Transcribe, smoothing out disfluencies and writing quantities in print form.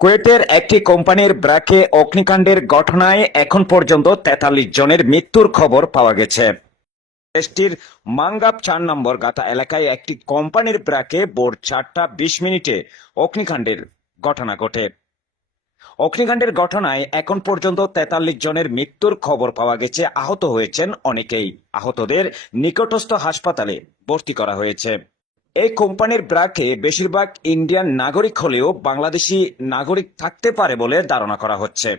কুয়েতের একটি কোম্পানির ব্র্যাকে অগ্নিকাণ্ডের ঘটনায় এখন পর্যন্ত ৪৩ জনের মৃত্যুর খবর পাওয়া গেছে। দেশটির মাঙ্গাব ৪ নম্বর গাতা এলাকায় একটি কোম্পানির ব্র্যাকে ভোর ৪টা ২০ মিনিটে অগ্নিকাণ্ডের ঘটনা ঘটে। অগ্নিকাণ্ডের ঘটনায় এখন পর্যন্ত ৪৩ জনের মৃত্যুর খবর পাওয়া গেছে। আহত হয়েছেন অনেকেই। আহতদের নিকটস্থ হাসপাতালে ভর্তি করা হয়েছে। এই কোম্পানির ব্র্যাকে বেশিরভাগ ইন্ডিয়ান নাগরিক হলেও বাংলাদেশি নাগরিক থাকতে পারে বলে ধারণা করা হচ্ছে।